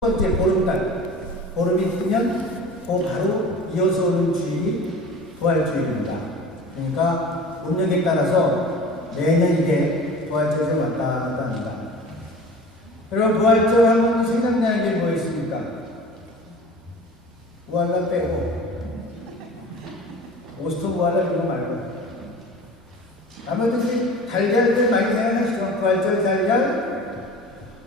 번째 보름달, 보름이 뜨면 그 바로 이어서 오는 주일이 부활주일입니다. 그러니까 음력에 따라서 매년 이게 부활절에 왔다 갔다 합니다. 여러분, 부활절 하면 생각나는 게 뭐 있습니까? 무할라 빼고 오스트 무할라 이거 말고 아무튼 달걀들 많이 생각하시죠? 부활절 달걀.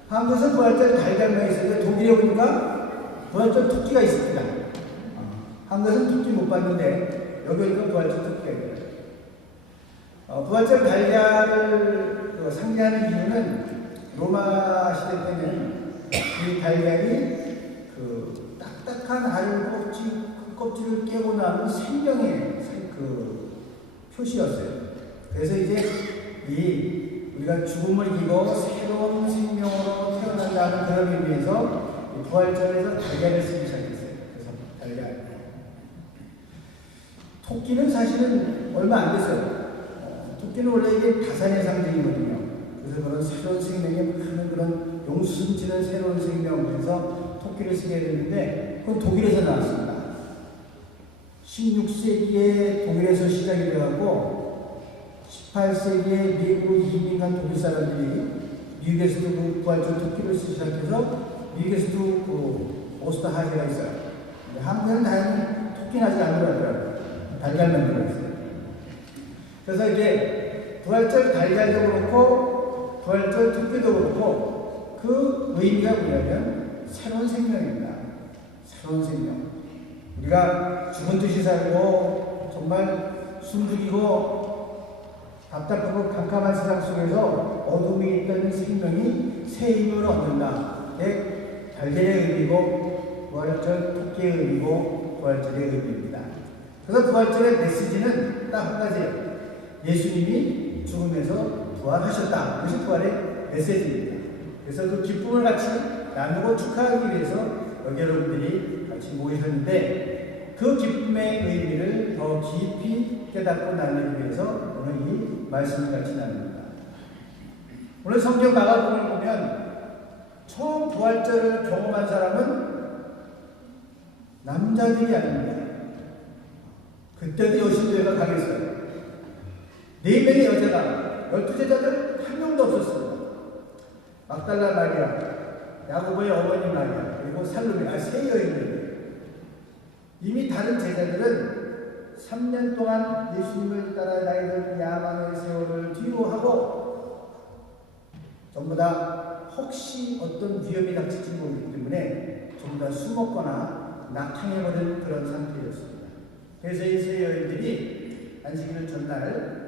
한국에서 부활절 달걀만 있어요. 독일에 보니까 부활절 토끼가 있습니다. 한국에서는 토끼 못 봤는데 여기 오니까 부활절 토끼가 있어요. 부활절 달걀을 상징하는 이유는 로마 시대 때는 이 달걀이 그 딱딱한 알 껍질을 깨고 나면 생명의 표시였어요. 그래서 이제 우리가 죽음을 이기고 새로운 생명으로 태어난다는 그런 의미에서 부활절에서 달걀을 쓰기 시작했어요. 그래서 달걀. 토끼는 사실은 얼마 안 됐어요. 토끼는 원래 이게 다산의 상징이거든요. 그래서 그런 새로운 생명에 많은 그런 용수 숨치는 새로운 생명에서 토끼를 쓰게 됐는데 그건 독일에서 나왔습니다. 16세기에 독일에서 시작이 되었고 18세기에 미국 이민 간 독일 사람들이 미국에서도 그 부활절 토끼를 쓰기 시작해서 미국에서도 그 오스터하이가 있어요. 한국에는 다행히 토끼는 아직 안 들어가더라고요. 달걀만 들어있어요. 그래서 이제 부활절 달걀도 그렇고 부활절 토끼도 그렇고 그 의미가 뭐냐면 새로운 생명입니다. 새로운 생명. 우리가 죽은 듯이 살고 정말 숨죽이고 답답하고 깜깜한 세상 속에서 어둠이 있던 생명이 새 힘을 얻는다. 달걀의 의미고 부활절 토끼의 의미고 부활절의 의미입니다. 그래서 부활절의 메시지는 딱 한 가지예요. 예수님이 죽음에서 부활하셨다. 이것이 부활의 메시지입니다. 그래서 그 기쁨을 같이 나누고 축하하기 위해서 여기 여러분들이 같이 모이셨는데 그 기쁨의 의미를 더 깊이 깨닫고 나누기 위해서 오늘 이 말씀을 같이 나눕니다. 오늘 성경 마가복음을 보면 처음 부활절을 경험한 사람은 남자들이 아닙니다. 그때도 여신교회가 강했어요. 4명의 여자가 12제자들 한 명도 없었습니다. 막달라 마리아, 야고보의 어머니 마리아, 그리고 살로메, 세 여인들. 이미 다른 제자들은 3년 동안 예수님을 따라 나이든 야망의 세월을 뒤로 하고 전부 다 혹시 어떤 위험이 닥칠지 모르기 때문에 전부 다 숨었거나 낙향해버린 그런 상태였습니다. 그래서 이 세 여인들이 안식일 전날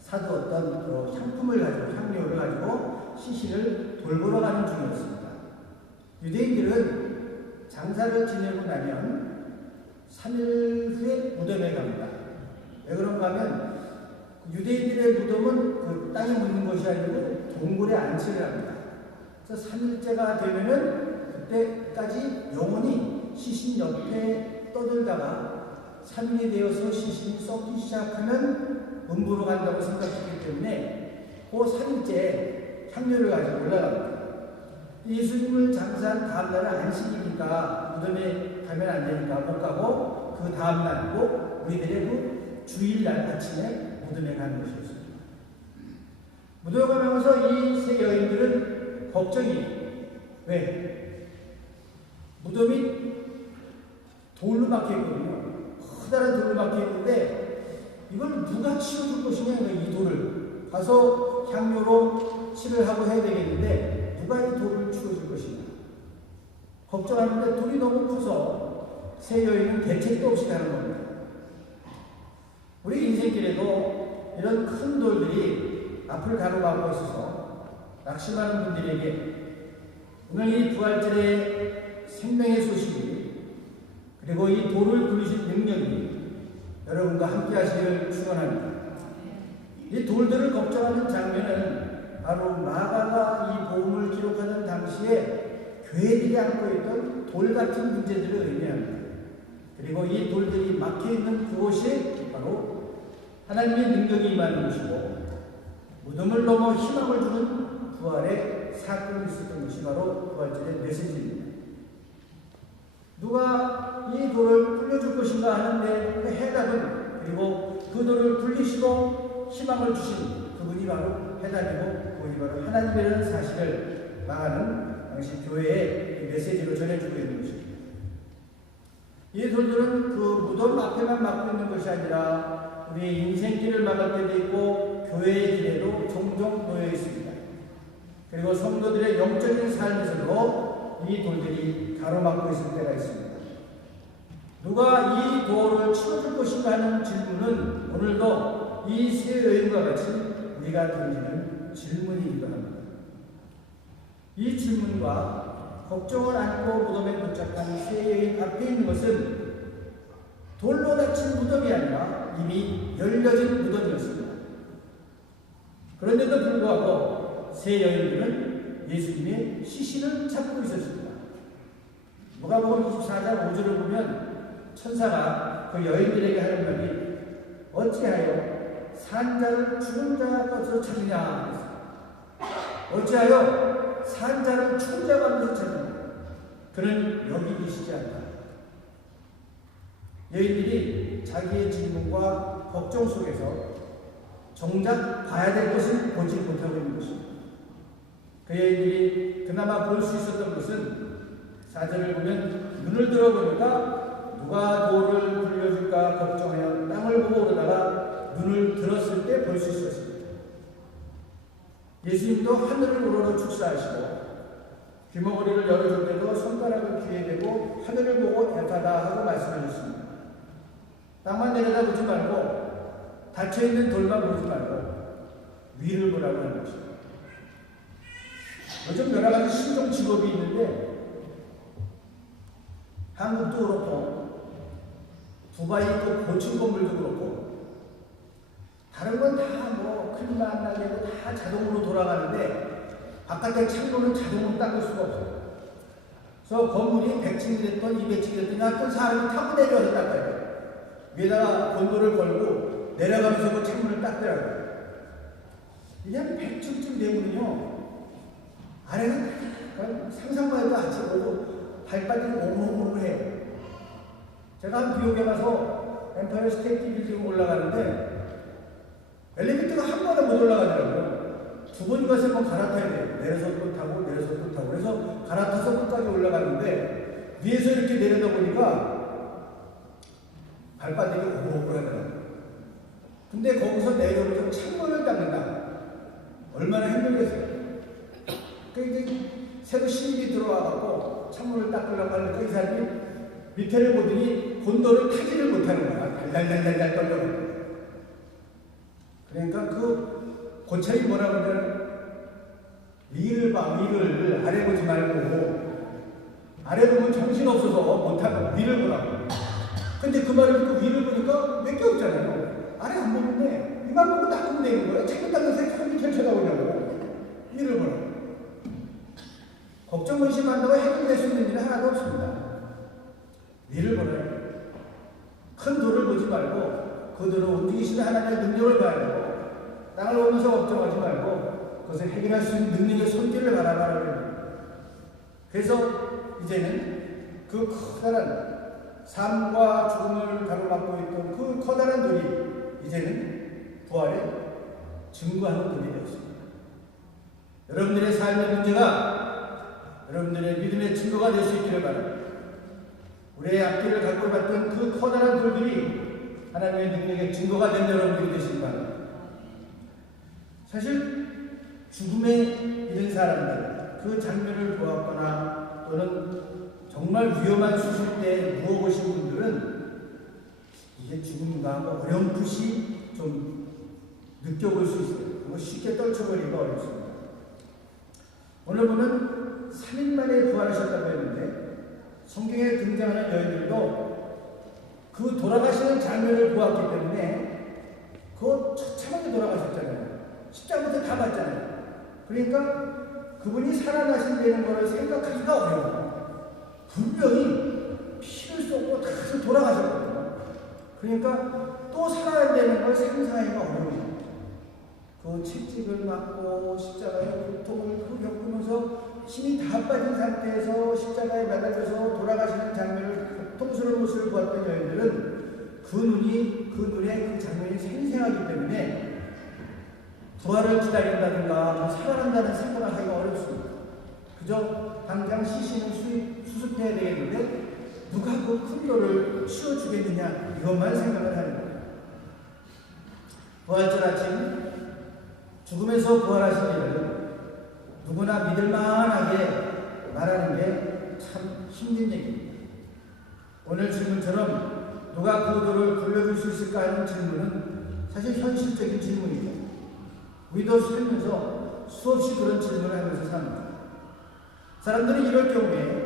사두었던 그 향품을 가지고 향료를 가지고 시신을 돌보러 가는 중이었습니다. 유대인들은 장사를 지내고 나면 3일 후에 무덤에 갑니다. 왜 그런가 하면 유대인들의 무덤은 그 땅에 묻는 것이 아니고 동굴에 안치를 합니다. 그래서 3일째가 되면은 그때까지 영원히 시신 옆에 떠들다가 3일이 되어서 시신이 썩기 시작하면 음부로 간다고 생각했기 때문에 그 3일째 향료를 가지고 올라갑니다. 예수님을 장사한 다음날은 안식이니까 무덤에 가면 안 되니까 못 가고 그 다음날 꼭 우리들의 그 주일날 아침에 무덤에 가는 것이었습니다. 무덤에 가면서 이 세 여인들은 걱정이 왜? 무덤이 돌로 막혀있거든요. 커다란 돌로 막혀있는데 이걸 누가 치워줄 것이냐 이 돌을 가서 향료로 칠을 하고 해야 되겠는데 누가 이 돌을 치워줄 것이냐 걱정하는데 돌이 너무 커서 세 여인은 대책도 없이 가는 겁니다. 우리 인생길에도 이런 큰 돌들이 앞을 가로막고 있어서 낙심하는 분들에게 오늘 이 부활절의 생명의 소식이 그리고 이 돌을 부르신 능력이 여러분과 함께 하시기를 축원합니다. 이 돌들을 걱정하는 장면은 바로 마가가 이 복음을 기록하는 당시에 교회들이 안고 있던 돌 같은 문제들을 의미합니다. 그리고 이 돌들이 막혀있는 그곳이 바로 하나님의 능력이 임하는 것이고 무덤을 넘어 희망을 주는 부활의 사건이 있었던 것이 바로 부활절의 메시지입니다. 무엇인가 하는 그 해답은, 그리고 그 돌을 굴리시고 희망을 주신 그분이 바로 해답이고 그분이 바로 하나님이라는 사실을 말하는 당시 교회의 메시지로 전해주고 있는 것입니다. 이 돌들은 그 무덤 앞에만 막고 있는 것이 아니라 우리의 인생길을 막을 때도 있고 교회의 길에도 종종 놓여 있습니다. 그리고 성도들의 영적인 삶에서도 이 돌들이 가로막고 있을 때가 있습니다. 누가 이 돌을 치워줄 것인가 하는 질문은 오늘도 이 세 여인과 같이 우리가 던지는 질문이기도 합니다. 이 질문과 걱정을 안고 무덤에 도착한 세 여인 앞에 있는 것은 돌로 닫힌 무덤이 아니라 이미 열려진 무덤이었습니다. 그런데도 불구하고 세 여인들은 예수님의 시신을 찾고 있었습니다. 누가복음 24장 5절을 보면 천사가 그 여인들에게 하는 말이 어찌하여 산 자를 죽은 자 것으로 찾느냐. 어찌하여 산 자를 죽은 자 가운데서 찾느냐. 그는 여기 계시지 않다. 여인들이 자기의 질문과 걱정 속에서 정작 봐야 될 것을 보지 못하고 있는 것입니다. 그 여인들이 그나마 볼 수 있었던 것은 4절을 보면 눈을 들어보니까 누가 돌을 굴려줄까 걱정하여 땅을 보고 오르다가 눈을 들었을 때 볼 수 있었습니다. 예수님도 하늘을 우러러 축사하시고 귀머거리를 열어줄 때도 손가락을 귀에 대고 하늘을 보고 에파다 하고 말씀하셨습니다. 땅만 내려다보지 말고 닫혀있는 돌만 보지 말고 위를 보라고 하는 것입니다. 요즘 여러 가지 신종 직업이 있는데 한국도 그렇고 두바이 그 고층 건물도 그렇고 다른 건 다 뭐 클리마 안 나게 하고 다 자동으로 돌아가는데 바깥에 창문은 자동으로 닦을 수가 없어요. 그래서 건물이 100층이 됐던 200층이 됐던 어떤 사람이 타고 내려와서 닦아야 돼요. 위에다가 건도를 걸고 내려가면서 그 창문을 닦더라고요. 이게 한 100층쯤 되면요 아래가 상상만 해도 아찔하고 발바닥이 오물오물해요. 제가 한 뉴욕에 가서 엠파이어 스테이트 빌딩 올라가는데 엘리베이터가 한 번에 못 올라가더라고요. 두 번 가서 한번 갈아타야 돼요. 내려서 또 타고 내려서 또 타고. 그래서 갈아타서 끝까지 올라가는데 위에서 이렇게 내려다 보니까 발바닥이 오물오물하더라고요. 근데 거기서 내려오면서 창문을 닦는다. 얼마나 힘들겠어요. 이제 새로 신입이 들어와갖고 창문을 닦으려고 하니까 이 사람이 밑에를 보더니 곤도를 타지를 못하는 거야. 달달달달 떨려고. 그러니까 그 고찰이 뭐라고 하면 위를 봐, 위를. 아래 보지 말고. 아래 보면 정신없어서 못하고 위를 보라고. 근데 그 말을 듣고 위를 보니까 몇 개 없잖아요. 아래 안 보는데 위만 보고 닦으면 되는 거예요. 책을 닦는 새끼 밑을 쳐다보냐고. 위를 보라고. 걱정 의심한다고 해결될 수 있는 일은 하나도 없습니다. 위를 보라요. 큰 돌을 보지 말고 그 돌을 움직이시는 하나님의 능력을 봐야 되고 땅을 보면서 걱정하지 말고 그것을 해결할 수 있는 능력의 손길을 바라봐라. 그래서 이제는 그 커다란 삶과 죽음을 가로막고 있던 그 커다란 돌이 이제는 부활의 증거하는 돌이 되었습니다. 여러분들의 삶의 문제가 여러분들의 믿음의 증거가 될 수 있기를 바랍니다. 우리의 앞길을 갖고 갔던 그 커다란 돌들이 하나님의 능력의 증거가 된 여러분들이 되시기 바랍니다. 사실 죽음에 이른 사람들, 그 장면을 보았거나 또는 정말 위험한 수술대에 누워보신 분들은 이게 죽음과 어렴풋이 좀 느껴볼 수 있어요. 그거 쉽게 떨쳐버리기가 어렵습니다. 오늘 보면 3일 만에 부활하셨다고 했는데 성경에 등장하는 여인들도 그 돌아가시는 장면을 보았기 때문에 그거 처참하게 돌아가셨잖아요. 십자가부터 다 봤잖아요. 그러니까 그분이 살아나신다는 것을 생각하기가 어려워요. 분명히 피를 쏟고 다시 돌아가셨거든요. 그러니까 또 살아야 되는 걸 상상하기가 어려워요. 그 채찍을 맞고 십자가의 고통을 겪으면서 힘이 다 빠진 상태에서 십자가에 매달려서 돌아가시는 장면을 고통스러운 모습을 보았던 여인들은 그 눈에 그 장면이 생생하기 때문에 부활을 기다린다든가 살아난다는 생각을 하기가 어렵습니다. 그저 당장 시신을 수습해야 되겠는데 누가 그 큰 돌을 치워주겠느냐 이것만 생각을 하는 거예요. 부활절 아침 죽음에서 부활하신 일을 누구나 믿을만하게 말하는 게 참 힘든 얘기입니다. 오늘 질문처럼 누가 그 돌을 굴려줄 수 있을까 하는 질문은 사실 현실적인 질문이죠. 우리도 살면서 수없이 그런 질문을 하면서 삽니다. 사람들은 이럴 경우에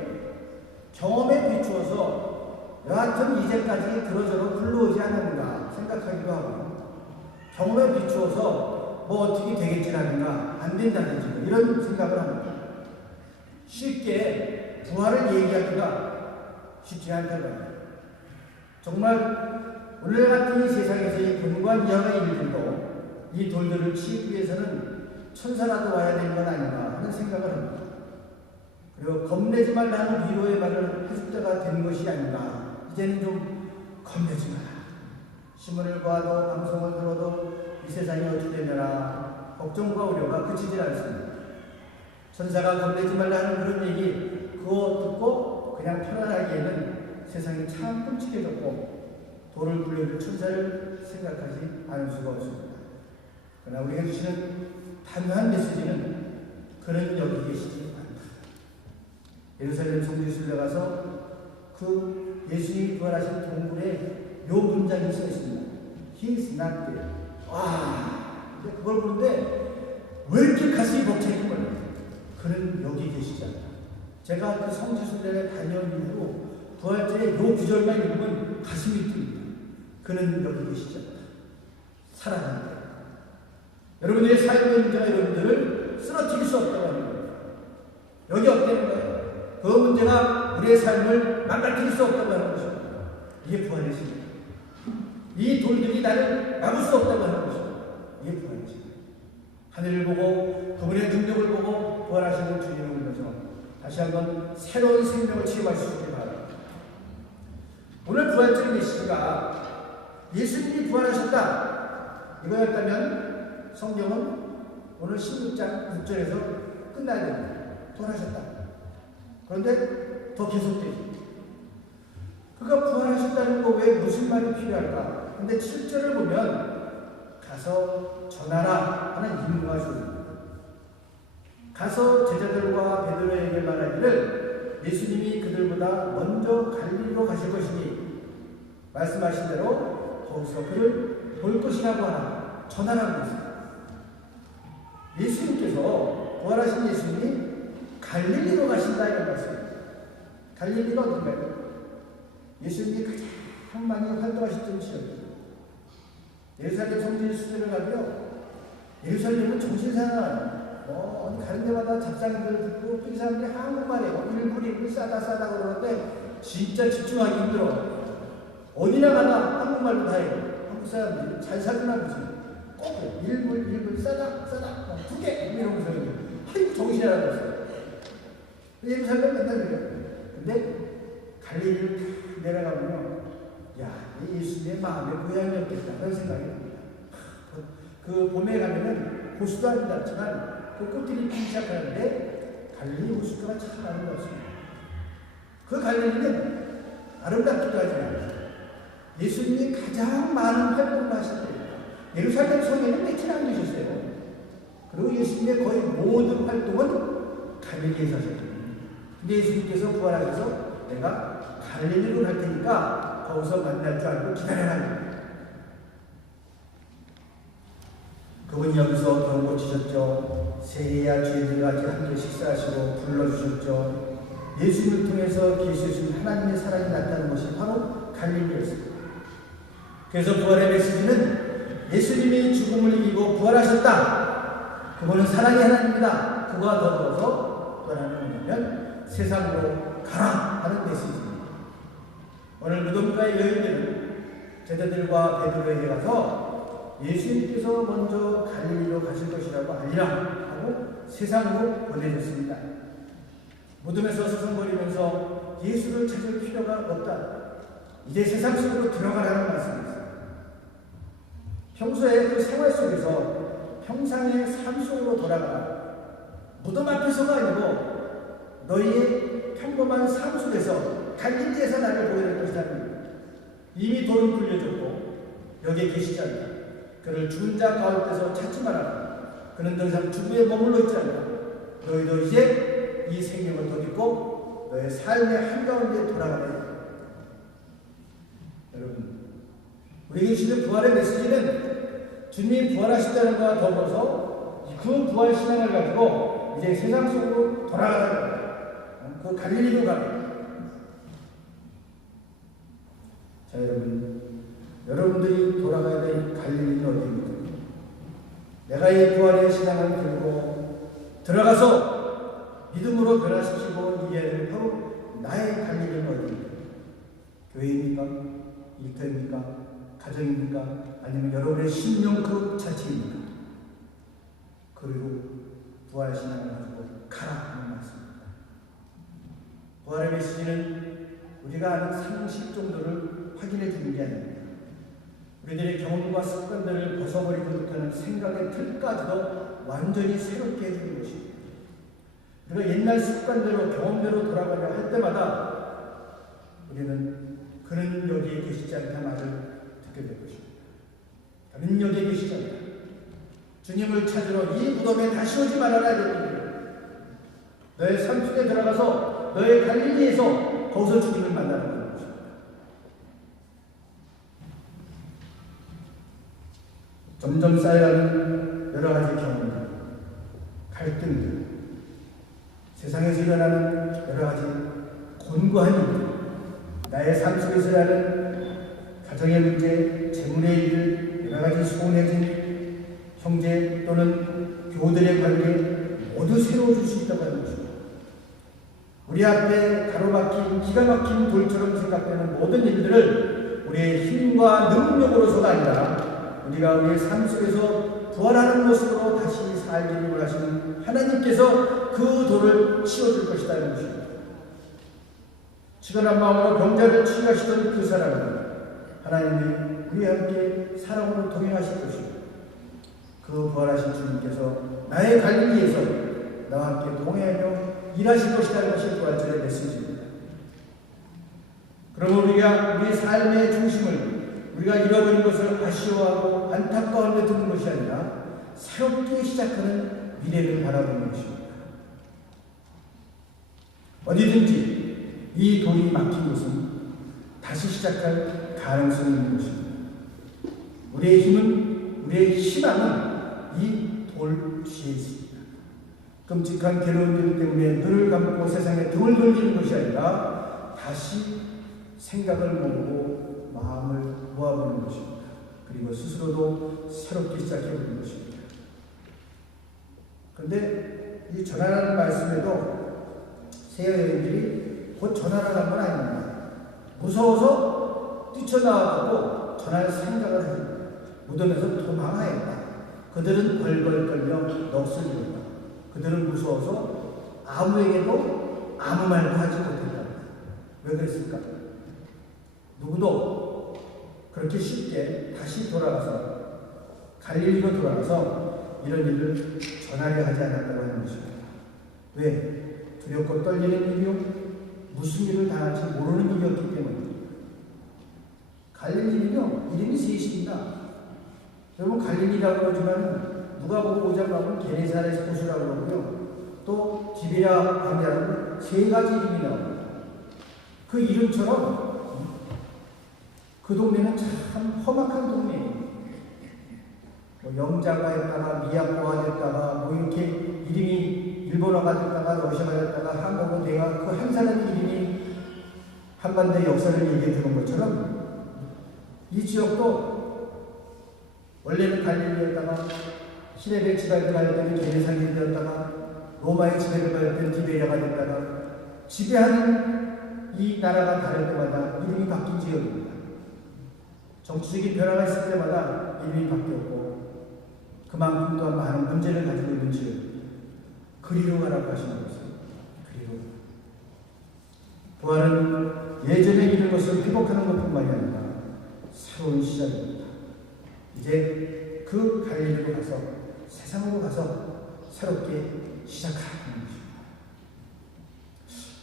경험에 비추어서 여하튼 이제까지 그러저러 굴러오지 않았는가 생각하기도 하고, 경험에 비추어서 뭐 어떻게 되겠지라든가 안 된다든지 이런 생각을 합니다. 쉽게 부활을 얘기하기가 쉽지 않다고 합니다. 정말 오늘 같은 이 세상에서 이 금과 이하의 일들도 이 돌들을 치기 위해서는 천사라도 와야 되는 건 아닌가 하는 생각을 합니다. 그리고 겁내지 말라는 위로의 말을 해줄 때가 된 것이 아닌가. 이제는 좀 겁내지 마라. 신문을 봐도 방송을 들어도 이 세상이 어찌 되느라 걱정과 우려가 그치질 않습니다. 천사가 겁내지 말라는 그런 얘기 그거 듣고 그냥 편안하기에는 세상이 참 끔찍해졌고 돌을 굴려줄 천사를 생각하지 않을 수가 없습니다. 그러나 우리가 주시는 단호한 메시지는 그는 여기 계시지 않다. 예루살렘 성지순례 가서 그 예수님이 부활하신 동굴에 요 문장이 써 있습니다. He is not there. 근데 그걸 보는데 왜 이렇게 가슴이 벅차는 거예요? 그는 여기 계시지 않다. 제가 그 성지순례를 다녀온 이후로 부활절에 요 구절만 읽으면 가슴이 뜹니다. 그는 여기 계시지 않다. 살아난다. 여러분들의 삶의 문제가 여러분들을 쓰러뜨릴 수 없다고 하는 거예요. 여기 없다는 거예요. 그 문제가 우리의 삶을 망가뜨릴 수 없다고 하는 것입니다. 이게 부활의 신입니다. 이 돌들이 나를 막을 수 없다고 하는 것입니다. 이게 부활의 신입니다. 하늘을 보고 그분의 능력을 보고 부활하시는 주님을 보면서 다시 한번 새로운 생명을 체험할 수 있게 바랍니다. 오늘 부활절 메시지가 예수님이 부활하셨다 이거였다면 성경은 오늘 16장 6절에서 끝나야 됩니다. 부활하셨다. 그런데 더 계속되죠. 그가 부활하셨다는 거 왜 무슨 말이 필요할까? 근데 7절을 보면 가서 전하라 하는 임무가 주어집니다. 가서 제자들과 베드로에게 말하기를 예수님이 그들보다 먼저 갈릴리로 가실 것이니 말씀하신 대로 거기서 그를 볼 것이라고 하라. 전하라는 것입니다. 예수님께서 부활하신 예수님이 갈릴리로 가신다 이런 말씀입니다. 갈릴리가 어딘가요? 예수님이 가장 많이 활동하셨던 지역이죠. 예루살렘 성지순례를 가고요. 예루살렘은 정신사나워요. 어디 가는 데마다 잡상인들 듣고 또 이 사람들이 한국말이에요. 일부리 싸다 그러는데 진짜 집중하기 힘들어. 어디나 가나 한국말로 다 해요. 한국 사람들이 잘 살구나 보지. 꼭 일불 싸다 두 개 이러면서 아이고 정신이 하나도 예루살렘 맨날 그래요. 근데 갈릴리를 탁 내려가면요. 야, 예수님의 마음의 고향이었겠다 그런 생각이 듭니다. 그 봄에 가면은 호수도 아름답지만 그 꽃들이 피기 시작하는데 갈릴리 호수가 참 아름답습니다. 그 갈릴리는 아름답기도 하지만 예수님이 가장 많은 활동을 하실 때예요. 예루살렘 성에는 며칠 안 계셨어요. 그리고 예수님의 거의 모든 활동은 갈릴리에서 하셨거든요. 근데 예수님께서 부활하셔서 내가 갈릴리로 갈 테니까 거기서 만날 줄 알고 기다려라. 그분이 여기서 병 고치셨죠. 세리야 죄인들과 함께 식사하시고 불러주셨죠. 예수님을 통해서 계시신 하나님의 사랑이 나타나는 것이 바로 갈릴리였습니다. 그래서 부활의 메시지는 예수님이 죽음을 이기고 부활하셨다. 그분은 사랑의 하나님입니다. 그와 더불어서 또 하나는 뭐냐면 세상으로 가라 하는 메시지입니다. 오늘 무덤가의 여인들은 제자들과 베드로에게 가서 예수님께서 먼저 갈릴리로 가실 것이라고 알리라 하고 세상으로 보내졌습니다. 무덤에서 서성거리면서 예수를 찾을 필요가 없다. 이제 세상 속으로 들어가라는 말씀이었어요. 평소에 그 생활 속에서 평상의 삶 속으로 돌아가라. 무덤 앞에서가 아니고 너희의 평범한 삶 속에서 갈릴리에서 나를 보게 될 것이다. 이미 돌은 굴려졌고 여기에 계시지 않다. 그를 죽은 자 가운데서 찾지 말아라. 그는 더 이상 주부에 머물러 있지 않다. 너희도 이제 이 생명을 덧입고 너의 삶의 한가운데 돌아가라. 여러분, 우리에게 주시는 부활의 메시지는 주님이 부활하셨다는 것과 더불어서 그 부활 신앙을 가지고 이제 세상 속으로 돌아가는 거예요. 그 갈릴리로 가라. 자, 여러분들이 돌아가야 될 갈릴리는 어디입니까? 내가 이 부활의 신앙을 들고 들어가서 믿음으로 변화시키고 이겨야 될 바로 나의 갈릴리는 어디입니까? 교회입니까? 일터입니까? 가정입니까? 아니면 여러분의 심령 그 자체입니까? 그리고 부활 신앙을 가지고 가라 하는 말씀입니다. 부활의 메시지는 우리가 아는 상식 정도를 확인해 주는 게 아닙니다. 우리들의 경험과 습관들을 벗어버리지 못하는 생각의 틀까지도 완전히 새롭게 해주는 것입니다. 우리가 옛날 습관대로 경험대로 돌아가려 할 때마다 우리는 그는 여기에 계시지 않다 말을 듣게 될 것입니다. 그는 여기에 계시지 않다. 주님을 찾으러 이 무덤에 다시 오지 말아라 이랬거든요. 너의 삶 속에 들어가서 너의 갈릴리에서 거기서 주님을 만나는 것입니다. 점점 쌓여가는 여러 가지 경험들, 갈등들, 세상에서 일어나는 여러 가지 곤고한 일들, 나의 삶 속에서 일어나는 가정의 문제, 재물의 일, 여러 가지 소원해진 일, 형제 또는 교우들의 관계 모두 세워줄 수 있다고 하는 것입니다. 우리 앞에 가로막힌 기가 막힌 돌처럼 생각되는 모든 일들을 우리의 힘과 능력으로서가 아니라 우리가 우리의 삶 속에서 부활하는 모습으로 다시 살기를 원하시는 하나님께서 그 돌을 치워줄 것이라는 것입니다. 치근한 마음으로 병자를 치유하시던 그 사람은 하나님이 우리와 함께 사랑으로 동행하실 것입니다. 그 부활하신 주님께서 나의 갈릴리에서 나와 함께 동행하며 일하실 것이라는 것이 부활절의 메시지입니다. 그러면 우리가 우리 삶의 중심을 우리가 잃어버린 것을 아쉬워하고 안타까워하며 두는 것이 아니라 새롭게 시작하는 미래를 바라보는 것입니다. 어디든지 이 돌이 막힌 곳은 다시 시작할 가능성이 있는 것입니다. 우리의 힘은, 우리의 희망은 이 돌 뒤에 있습니다. 끔찍한 괴로운 일 때문에 눈을 감고 세상에 등을 돌리는 것이 아니라 다시 생각을 모으고 마음을 모아보는 것입니다. 그리고 스스로도 새롭게 시작해보는 것입니다. 그런데 이 전하라는 말씀에도 새 여인들이 곧 전하러 간 건 아닙니다. 무서워서 뛰쳐나와가고 전할 생각을 합니다. 무덤에서 도망하였다. 그들은 벌벌 떨며 넋을 잃었다. 그들은 무서워서 아무에게도 아무 말도 하지 못했다. 왜 그랬을까? 누구도 그렇게 쉽게 다시 돌아가서 갈릴리로 돌아가서 이런 일을 전하려 하지 않았다고 하는 것입니다. 왜? 두렵고 떨리는 일이요? 무슨 일을 당할지 모르는 일이었기 때문입니다. 갈릴리는요, 이름이 셋입니다. 여러분, 갈릴리라고 그러지만 누가 보고 오자고 하면 게네사렛 호수라고 그러고요. 또 디베랴 광야라고 세 가지 이름이 나옵니다. 그 이름처럼 그 동네는 참 험악한 동네예요. 뭐 영자가 했다가 미야코가 됐다가 뭐 이렇게 이름이 일본어가 됐다가 러시아가 됐다가 한국어 내가 그 한 사람의 이름이 한반도의 역사를 얘기해 주는 것처럼 이 지역도 원래는 갈릴리였다가 시내의 지배를 받았더니 게네사렛이 되었다가 로마의 지배를 받았더니 디베랴가 됐다가 지배하는 이 나라가 다를 때마다 이름이 바뀐 지역입니다. 정치적인 변화가 있을 때마다 이름이 바뀌었고 그만큼 또한 많은 문제를 가지고 있는 지역입니다. 그리로 가라고 하시는 것은 그리로 부활은 예전에 잃은 것을 회복하는 것뿐만이 아니라 새로운 시작입니다. 이제 그 갈릴리로 가서 세상으로 가서 새롭게 시작하는 것입니다.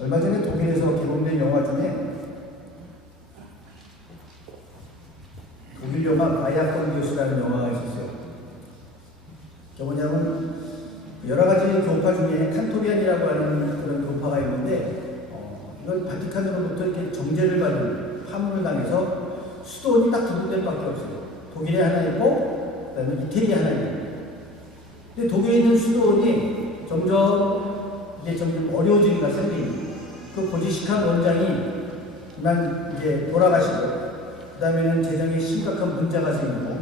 얼마 전에 독일에서 개봉된 영화 중에 독일 영화 마야kon디우스라는 영화가 있었어요. 뭐냐면 여러 가지 교파 중에 칸토리안이라고 하는 그런 교파가 있는데 이건 바티칸으로부터 이렇게 정죄를 받은 파문을 당해서 수도원이 딱 두 군데밖에 없어요. 독일에 하나 있고 그다음에 이태리에 하나 있고. 근데 독일에 있는 수도원이 점점 어려워지니까 생긴 그 고지식한 원장이 그만 이제 돌아가시고 그 다음에는 재정에 심각한 문제가 생기고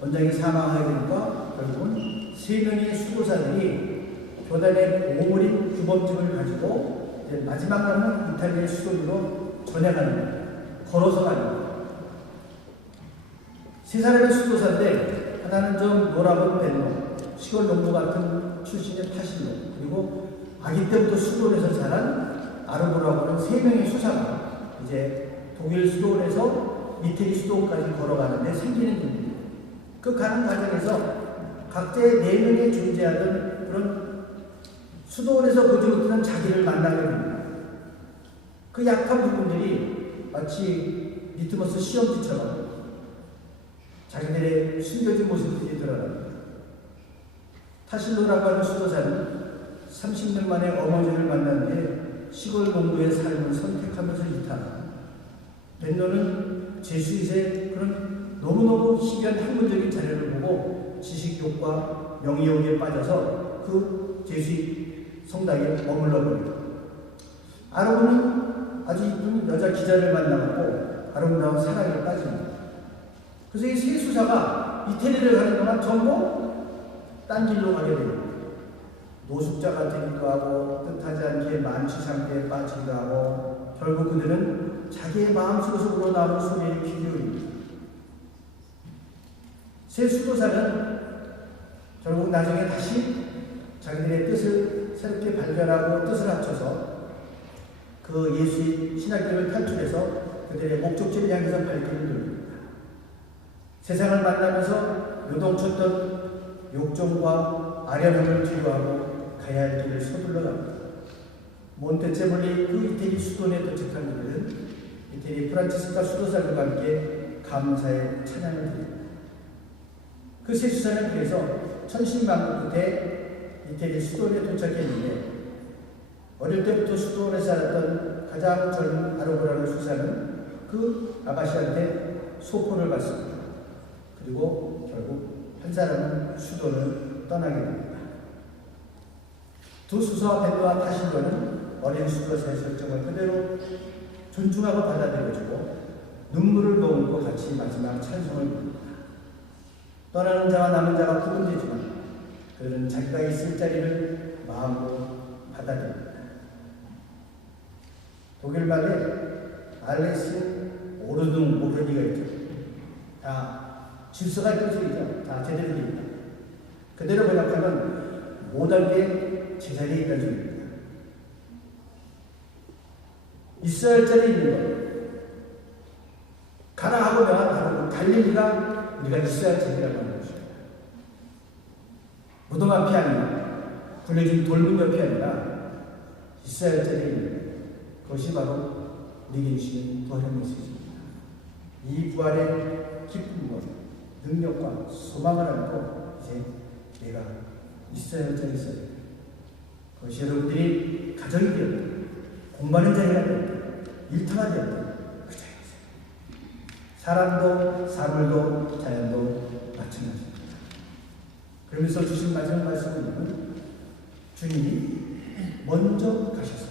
원장이 사망하게 되니까 결국은 3명의 수도사들이 교단의 오물인 규범집을 가지고 이제 마지막 남은 이탈리아의 수도로 전해가는 거예요. 걸어서 가는 거예요. 3사람의 수도사인데 하나는 좀 노라본 벤노, 시골 농부 같은 출신의 타실로, 그리고 아기 때부터 수도원에서 자란 아르보라고 하는 3명의 수사가 이제 독일 수도원에서 이태리 수도원까지 걸어가는데 생기는 일이에요. 그 가는 과정에서 각자의 4명이 존재하던 그런 수도원에서 보지 못하는 자기를 만나게 됩니다. 그 약한 부분들이 마치 리트머스 시험지처럼 자기들의 숨겨진 모습들이 드러납니다. 타실로라고 하는 수도사는 30년 만에 어머니를 만난 뒤에 시골 농부의 삶을 선택하면서 이탈하고, 벤노는 제수잇의 그런 너무너무 희귀한 학문적인 자료를 보고 지식욕과 명예욕에 빠져서 그 제수잇 성당에 머물러 버립니다. 아르고는 아주 이쁜 여자 기자를 만나고 아름다운 사랑에 빠집니다. 그래서 이 세 수사가 이태리를 가는 동안 전부 딴 길로 가게 됩니다. 노숙자가 되기도 하고 뜻하지 않게 만취 상태에 빠지기도 하고 결국 그들은 자기의 마음속에서 우러나오는 소리에 귀 기울입니다. 세 수도사는 결국 나중에 다시 자기들의 뜻을 새롭게 발견하고 뜻을 합쳐서 그 예수의 신학교를 탈출해서 그들의 목적지를 향해서 발길을 돌립니다. 세상을 만나면서 요동쳤던 욕정과 아련함을 뒤로하고 가야 할 길을 서둘러 갑니다. 몬테체몰리 그 이태리 수도원에 도착한 그들은 이태리 프란치스카 수도사들과 함께 감사의 찬양을 드립니다. 그 세 수사는 그래서 천신만고 끝에 이태리 수도원에 도착했는데, 어릴 때부터 수도원에 살았던 가장 젊은 아르고라는 수사는 그 아가씨한테 소포를 받습니다. 그리고 결국 한 사람은 수도원을 떠나게 됩니다. 두 수사와 벤노와 타실로는 어린 수도사의 설정을 그대로 존중하고 받아들여주고 눈물을 머금고 같이 마지막 찬송을 부릅니다. 떠나는 자와 남은 자가 구분되지만 그들은 자기가 있을 자리를 마음으로 받아들입니다. 독일 말에 알레스 오르둥 오르니가 있죠. 다 질서가 있는 소리죠. 다 제대로 됩니다. 그대로 번역하면 모든 게 제자리에 있다는 소리입니다. 있어야 할 자리에 있는 것. 가라 하고 명하고 갈릴리가 우리가 있어야 할 자리라고 하는 것입니다. 무덤 앞이 아니라 굴려진 돌문 옆이 아니라 있어야 할 자리에 있는 것. 그것이 바로 우리에게 주시는 부활의 메시지입니다. 이 부활의 기쁨과 능력과 소망을 안고 이제 내가 있어야 할 자리에 있어야 됩니다. 그것이 여러분들이 가정이 되었든 공부하는 자리가 되었든 일터가 되었든 그 자리에서 사람도 사물도 자연도 마찬가지입니다. 그러면서 주신 마지막 말씀은 주님이 먼저 가셔서,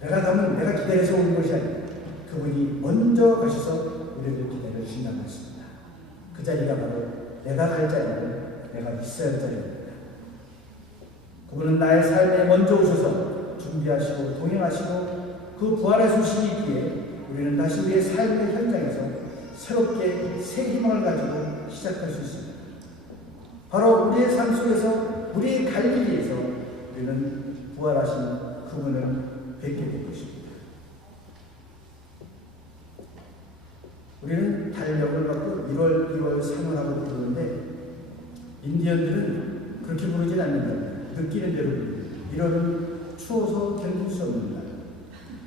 내가 가면 내가 기다려서 오는 것이 아니라 그분이 먼저 가셔서 우리를 기다려 주신다는 말씀입니다. 그 자리가 바로 내가 갈 자리고 내가 있어야 할 자리입니다. 그분은 나의 삶에 먼저 오셔서 준비하시고 동행하시고 그 부활의 소식이 있기에 우리는 다시 우리의 삶의 현장에서 새롭게 새 희망을 가지고 시작할 수 있습니다. 바로 우리의 삶 속에서 우리의 갈릴리에서 우리는 부활하신 그분을 뵙게 될 것입니다. 우리는 달력을 갖고 1월 3월하고 부르는데 인디언들은 그렇게 부르진 않는다. 느끼는 대로 1월은 추워서 견딜 수 없는 날.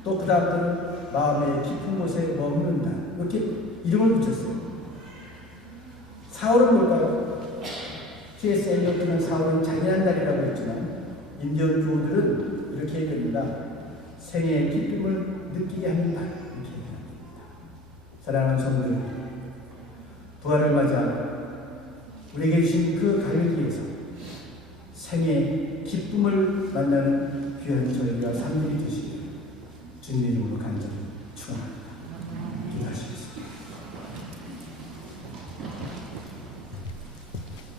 또 그 다음은 마음의 깊은 곳에 머무는 날. 이렇게 이름을 붙였어요. 4월은 뭘까요? T.S. eliot는 4월은 잔인한 날이라고 했지만 인디언 부호들은 이렇게 얘기합니다. 생애의 기쁨을 느끼게 하는 날. 이렇게 얘기합니다. 사랑하는 성도들, 부활을 맞아 우리에게 주신 그 갈릴리에서 생애의 기쁨을 만나는 귀한 저희가 삶이 되시길 주님 이름으로 간절히 축원합니다. 기도하시겠습니다.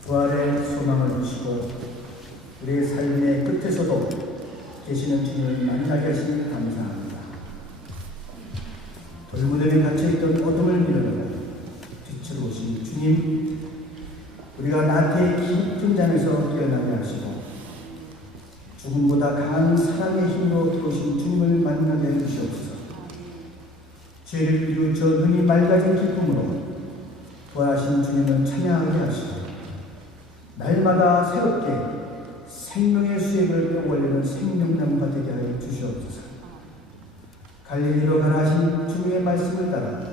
부활의 소망을 주시고 우리의 삶의 끝에서도 계시는 주님을 만나게 하시니 감사합니다. 돌무덤에 갇혀있던 어둠을 밀어내고 빛으로 오신 주님, 우리가 나태의 깊은 잠에서 깨어나게 하시고 죽음보다 강한 사랑의 힘으로 들어오신 주님을 만나게 해주시옵소서. 죄를 비우쳐 눈이 맑아진 기쁨으로 부활하신 주님을 찬양하게 하시고 날마다 새롭게 생명의 수액을 빼올리는 생명나무가 되게 하여 주시옵소서. 갈릴리로 가라 하신 주님의 말씀을 따라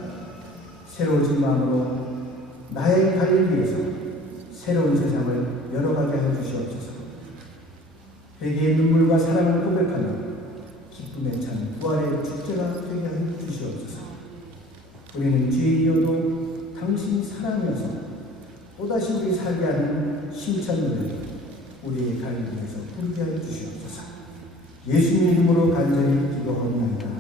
새로워진 마음으로 나의 갈릴리에서 새로운 세상을 열어가게 하여 주시옵소서. 회개의 눈물과 사랑을 고백하며 기쁨에 찬 부활의 축제가 되게 하여 주시옵소서. 우리는 죄이어도 당신이 사랑이어서 또다시 우리 살게 하는 심찬 노래 우리의 갈릴리에서 부르게 하여 주시옵소서. 예수님 이름으로 간절히 기도하옵나이다.